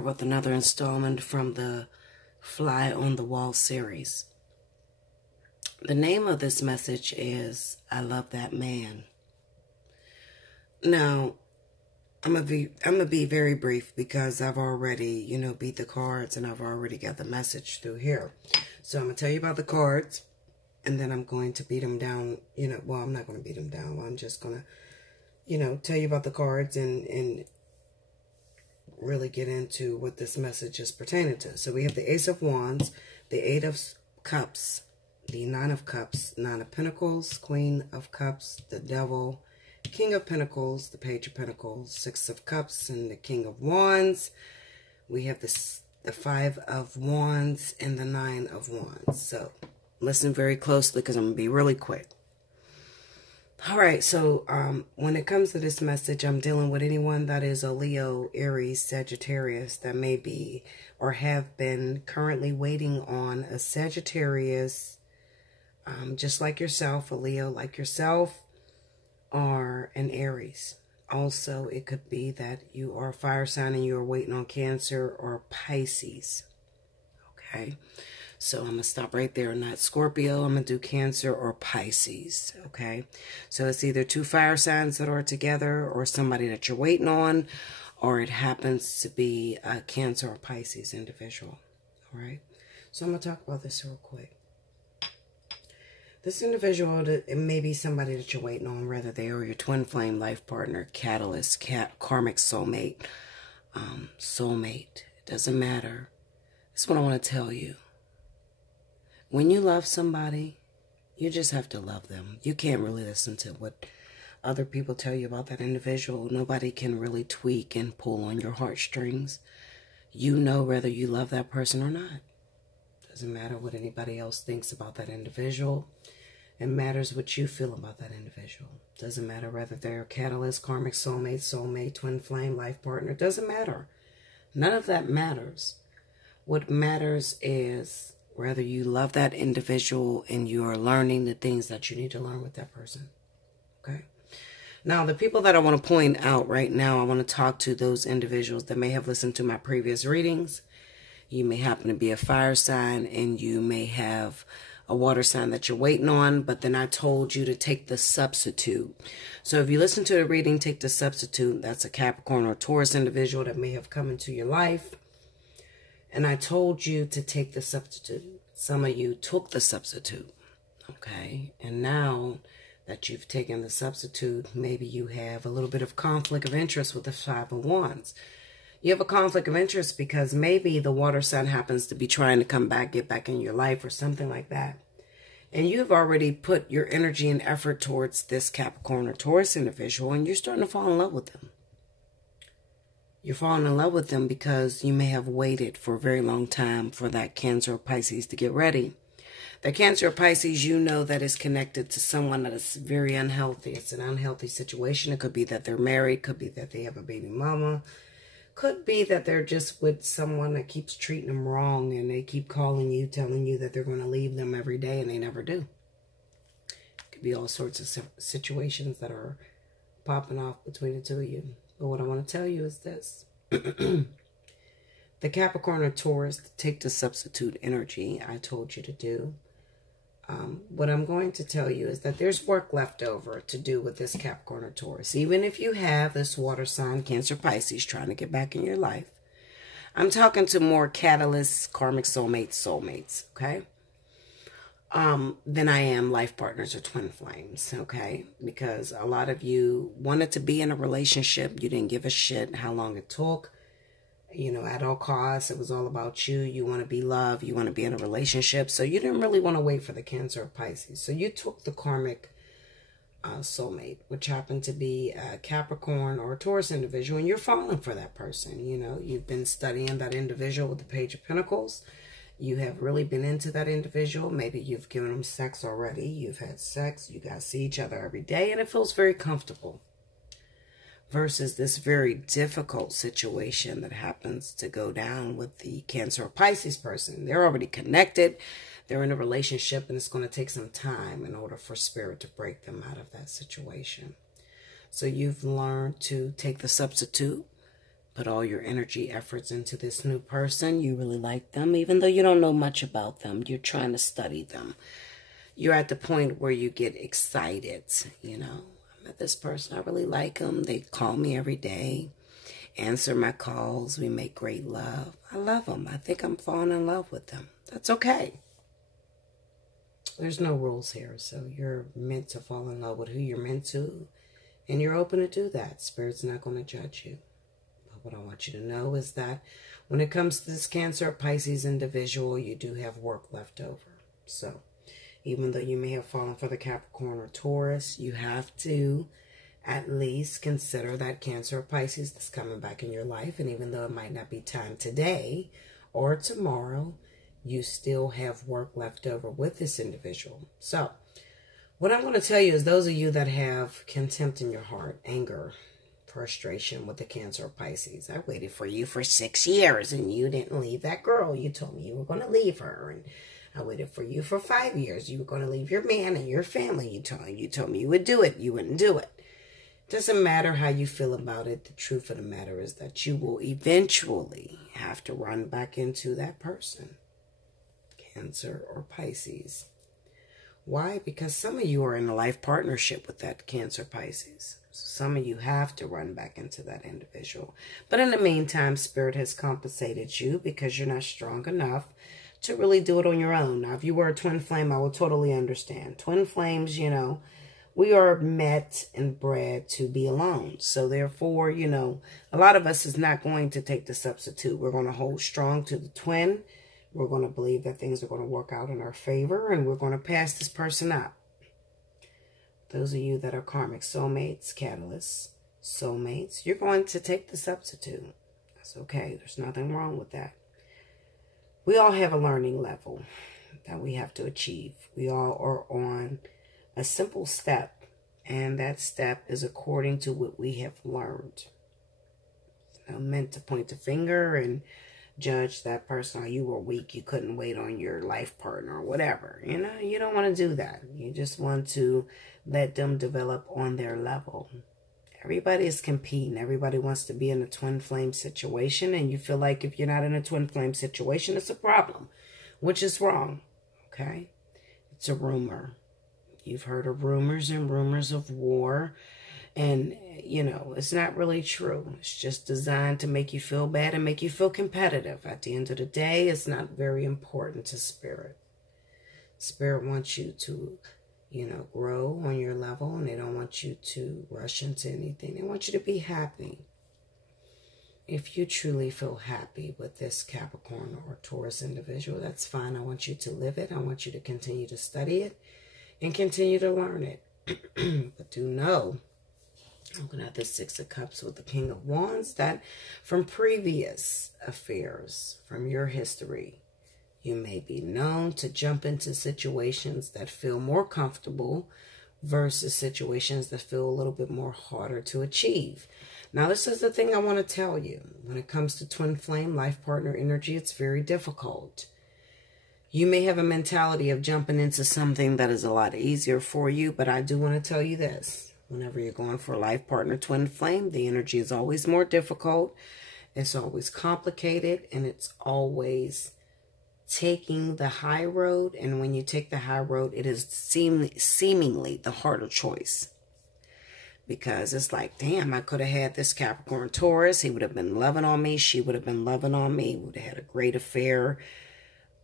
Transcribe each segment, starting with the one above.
here with another installment from the Fly on the Wall series. The name of this message is I Love That Man. Now, I'm gonna be very brief because I've already, beat the cards and I've already got the message through here. So I'm gonna tell you about the cards and then I'm going to beat them down, well, I'm not gonna beat them down. I'm just gonna, tell you about the cards and really get into what this message is pertaining to. So we have the Ace of Wands, the Eight of Cups, the Nine of Cups, Nine of Pentacles, Queen of Cups, the Devil, King of Pentacles, the Page of Pentacles, Six of Cups, and the King of Wands. We have the Five of Wands and the Nine of Wands. So listen very closely because I'm going to be really quick. All right, so when it comes to this message, I'm dealing with anyone that is a Leo, Aries, Sagittarius that may be or have been currently waiting on a Sagittarius, just like yourself, a Leo like yourself, or an Aries. Also, it could be that you are a fire sign and you are waiting on Cancer or Pisces. Okay. So I'm going to stop right there on that. Scorpio, I'm going to do Cancer or Pisces, okay? So it's either two fire signs that are together or somebody that you're waiting on, or it happens to be a Cancer or Pisces individual, all right? So I'm going to talk about this real quick. This individual, it may be somebody that you're waiting on, whether they are your twin flame life partner, catalyst, karmic soulmate, soulmate. It doesn't matter. That's what I want to tell you. When you love somebody, you just have to love them. You can't really listen to what other people tell you about that individual. Nobody can really tweak and pull on your heartstrings. You know whether you love that person or not. Doesn't matter what anybody else thinks about that individual. It matters what you feel about that individual. Doesn't matter whether they're a catalyst, karmic soulmate, twin flame, life partner. Doesn't matter. None of that matters. What matters is whether you love that individual and you are learning the things that you need to learn with that person. Okay. Now, the people that I want to point out right now, I want to talk to those individuals that may have listened to my previous readings. You may happen to be a fire sign and you may have a water sign that you're waiting on, but then I told you to take the substitute. So if you listen to a reading, take the substitute. That's a Capricorn or Taurus individual that may have come into your life. And I told you to take the substitute. Some of you took the substitute, okay? And now that you've taken the substitute, maybe you have a little bit of conflict of interest with the Five of Wands. You have a conflict of interest because maybe the water sign happens to be trying to come back, get back in your life or something like that. And you've already put your energy and effort towards this Capricorn or Taurus individual, and you're starting to fall in love with them. You're falling in love with them because you may have waited for a very long time for that Cancer or Pisces to get ready. The Cancer or Pisces, you know that is connected to someone that is very unhealthy. It's an unhealthy situation. It could be that they're married. Could be that they have a baby mama. Could be that they're just with someone that keeps treating them wrong and they keep calling you, telling you that they're going to leave them every day and they never do. It could be all sorts of situations that are popping off between the two of you. But what I want to tell you is this. The Capricorn or Taurus, take the substitute energy I told you to do. What I'm going to tell you is that there's work left over to do with this Capricorn or Taurus. Even if you have this water sign, Cancer, Pisces, trying to get back in your life. I'm talking to more catalysts, karmic soulmates, okay? Than I am life partners or twin flames, okay? Because a lot of you wanted to be in a relationship. You didn't give a shit how long it took. At all costs, it was all about you. You want to be loved. You want to be in a relationship. So you didn't really want to wait for the Cancer or Pisces. So you took the karmic soulmate, which happened to be a Capricorn or a Taurus individual, and you're falling for that person. You've been studying that individual with the Page of Pentacles. You have really been into that individual. Maybe you've given them sex already. You've had sex. You guys see each other every day, and it feels very comfortable. Versus this very difficult situation that happens to go down with the Cancer or Pisces person. They're already connected. They're in a relationship, and it's going to take some time in order for spirit to break them out of that situation. So you've learned to take the substitute, Put all your energy efforts into this new person. You really like them, even though you don't know much about them. You're trying to study them. You're at the point where you get excited, you know. I met this person. I really like them. They call me every day, answer my calls. We make great love. I love them. I think I'm falling in love with them. That's okay. There's no rules here. So you're meant to fall in love with who you're meant to. And you're open to do that. Spirit's not going to judge you. But what I want you to know is that when it comes to this Cancer or Pisces individual, you do have work left over. So even though you may have fallen for the Capricorn or Taurus, you have to at least consider that Cancer or Pisces that's coming back in your life. And even though it might not be time today or tomorrow, you still have work left over with this individual. So what I'm going to tell you is those of you that have contempt in your heart, anger, frustration with the Cancer or Pisces. I waited for you for 6 years and you didn't leave that girl. You told me you were going to leave her. And I waited for you for 5 years. You were going to leave your man and your family. You told me you would do it. You wouldn't do it. Doesn't matter how you feel about it. The truth of the matter is that you will eventually have to run back into that person. Cancer or Pisces. Why? Because some of you are in a life partnership with that Cancer Pisces. Some of you have to run back into that individual. But in the meantime, Spirit has compensated you because you're not strong enough to really do it on your own. Now, if you were a twin flame, I would totally understand. Twin flames, you know, we are met and bred to be alone. So therefore, you know, a lot of us is not going to take the substitute. We're going to hold strong to the twin. We're going to believe that things are going to work out in our favor, and we're going to pass this person up. Those of you that are karmic soulmates, catalysts, soulmates, you're going to take the substitute. That's okay. There's nothing wrong with that. We all have a learning level that we have to achieve. We all are on a simple step, and that step is according to what we have learned. It's not meant to point the finger and judge that person, or you were weak, you couldn't wait on your life partner or whatever. You know, you don't want to do that. You just want to let them develop on their level. Everybody is competing. Everybody wants to be in a twin flame situation, and you feel like if you're not in a twin flame situation, it's a problem, which is wrong, okay? It's a rumor. You've heard of rumors and rumors of war, and, you know, it's not really true. It's just designed to make you feel bad and make you feel competitive. At the end of the day, it's not very important to Spirit. Spirit wants you to, you know, grow on your level, and they don't want you to rush into anything. They want you to be happy. If you truly feel happy with this Capricorn or Taurus individual, that's fine. I want you to live it. I want you to continue to study it and continue to learn it. But do know, looking at the Six of Cups with the King of Wands, that from previous affairs, from your history, you may be known to jump into situations that feel more comfortable versus situations that feel a little bit more harder to achieve. Now, this is the thing I want to tell you. When it comes to twin flame, life partner energy, it's very difficult. You may have a mentality of jumping into something that is a lot easier for you, but I do want to tell you this. Whenever you're going for a life partner twin flame, the energy is always more difficult. It's always complicated, and it's always taking the high road. And when you take the high road, it is seemingly the harder choice. Because it's like, damn, I could have had this Capricorn Taurus. He would have been loving on me. She would have been loving on me. We would have had a great affair.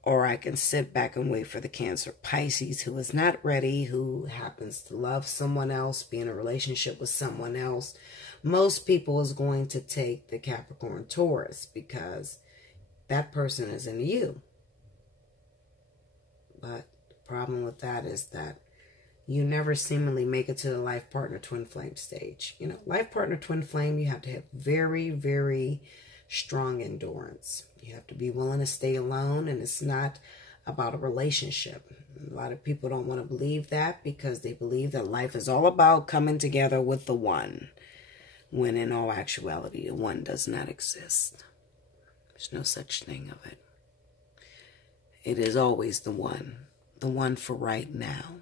Or I can sit back and wait for the Cancer Pisces who is not ready, who happens to love someone else, be in a relationship with someone else. Most people is going to take the Capricorn Taurus because that person is into you. But the problem with that is that you never seemingly make it to the life partner twin flame stage. You know, life partner twin flame, you have to have very, very strong endurance. You have to be willing to stay alone, and it's not about a relationship. A lot of people don't want to believe that because they believe that life is all about coming together with the one, when in all actuality, the one does not exist. There's no such thing of it. It is always the one for right now.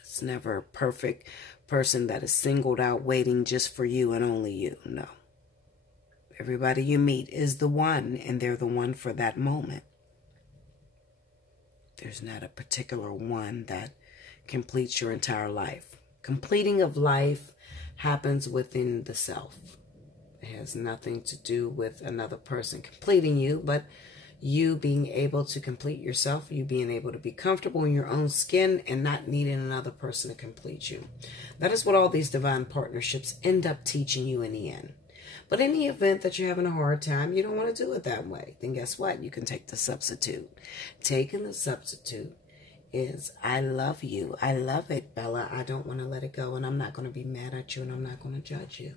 It's never a perfect person that is singled out waiting just for you and only you. No. Everybody you meet is the one, and they're the one for that moment. There's not a particular one that completes your entire life. Completing of life happens within the self. It has nothing to do with another person completing you, but you being able to complete yourself, you being able to be comfortable in your own skin and not needing another person to complete you. That is what all these divine partnerships end up teaching you in the end. But in the event that you're having a hard time, you don't want to do it that way, then guess what? You can take the substitute. Taking the substitute is, I love you. I love it, Bella. I don't want to let it go, and I'm not going to be mad at you, and I'm not going to judge you.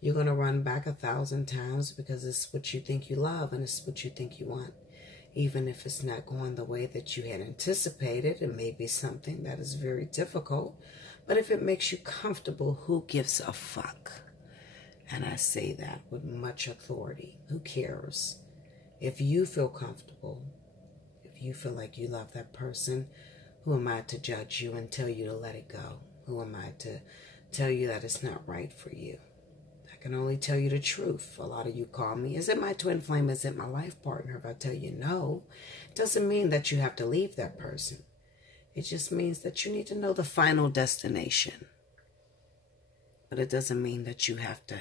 You're going to run back 1,000 times because it's what you think you love, and it's what you think you want. Even if it's not going the way that you had anticipated, it may be something that is very difficult. But if it makes you comfortable, who gives a fuck? And I say that with much authority. Who cares? If you feel comfortable, if you feel like you love that person, who am I to judge you and tell you to let it go? Who am I to tell you that it's not right for you? I can only tell you the truth. A lot of you call me, is it my twin flame? Is it my life partner? If I tell you no, it doesn't mean that you have to leave that person. It just means that you need to know the final destination. But it doesn't mean that you have to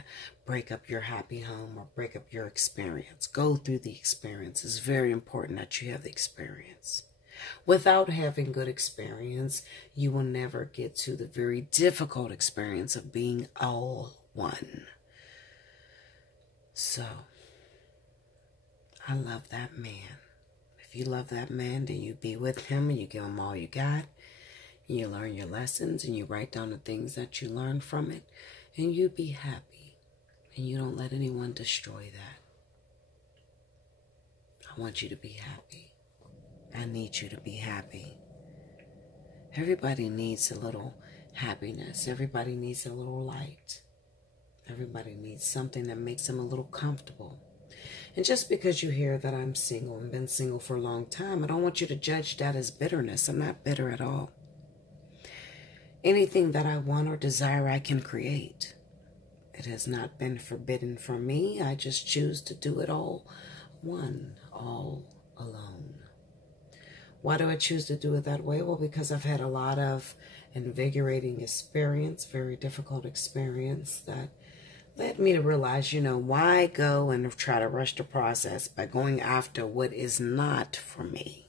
break up your happy home or break up your experience. Go through the experience. It's very important that you have the experience. Without having good experience, you will never get to the very difficult experience of being all one. So, I love that man. If you love that man, then you be with him and you give him all you got. You learn your lessons and you write down the things that you learned from it, and you be happy, and you don't let anyone destroy that. I want you to be happy. I need you to be happy. Everybody needs a little happiness. Everybody needs a little light. Everybody needs something that makes them a little comfortable. And just because you hear that I'm single and been single for a long time, I don't want you to judge that as bitterness. I'm not bitter at all. Anything that I want or desire, I can create. It has not been forbidden from me. I just choose to do it all all alone. Why do I choose to do it that way? Well, because I've had a lot of invigorating experience, very difficult experience that led me to realize, why go and try to rush the process by going after what is not for me?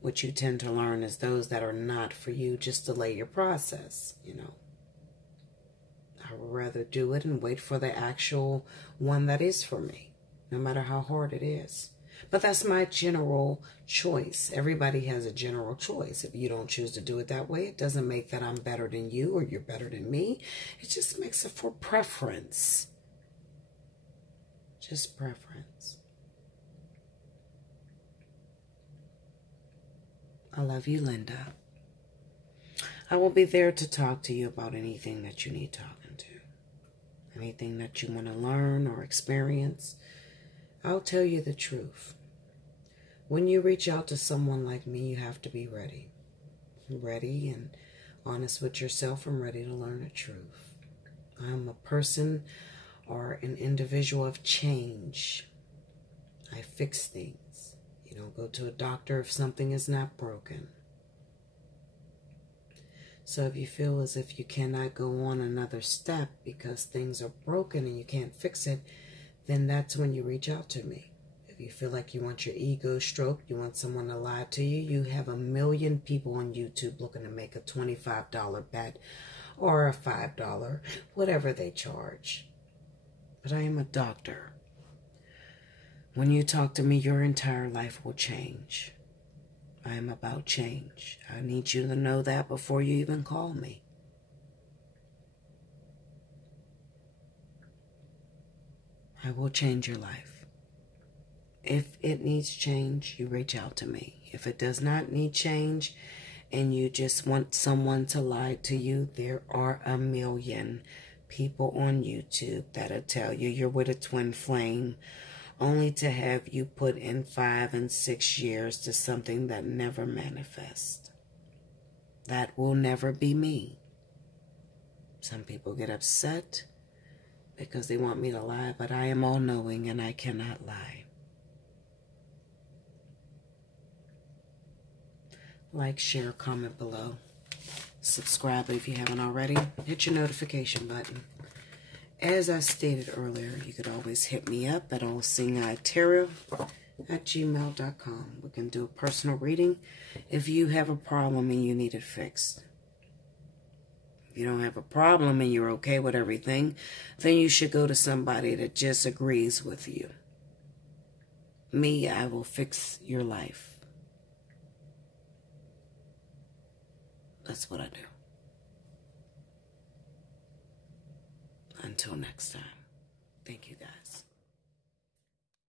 What you tend to learn is those that are not for you just delay your process, I would rather do it and wait for the actual one that is for me, no matter how hard it is. But that's my general choice. Everybody has a general choice. If you don't choose to do it that way, it doesn't make that I'm better than you or you're better than me. It just makes it for preference. Just preference. I love you, Linda. I will be there to talk to you about anything that you need talking to. Anything that you want to learn or experience. I'll tell you the truth. When you reach out to someone like me, you have to be ready. Ready and honest with yourself and ready to learn the truth. I'm a person or an individual of change. I fix things. You don't go to a doctor if something is not broken. So if you feel as if you cannot go on another step because things are broken and you can't fix it, then that's when you reach out to me. If you feel like you want your ego stroked, you want someone to lie to you, you have 1 million people on YouTube looking to make a $25 bet or a $5, whatever they charge. But I am a doctor. When you talk to me, your entire life will change. I am about change. I need you to know that before you even call me. I will change your life. If it needs change, you reach out to me. If it does not need change and you just want someone to lie to you, there are 1 million people on YouTube that'll tell you you're with a twin flame, only to have you put in 5 and 6 years to something that never manifests. That will never be me. Some people get upset because they want me to lie, but I am all-knowing and I cannot lie. Like, share, comment below. Subscribe if you haven't already. Hit your notification button. As I stated earlier, you could always hit me up at allseeingeyetarot@gmail.com. We can do a personal reading if you have a problem and you need it fixed. If you don't have a problem and you're okay with everything, then you should go to somebody that just agrees with you. Me, I will fix your life. That's what I do. Until next time.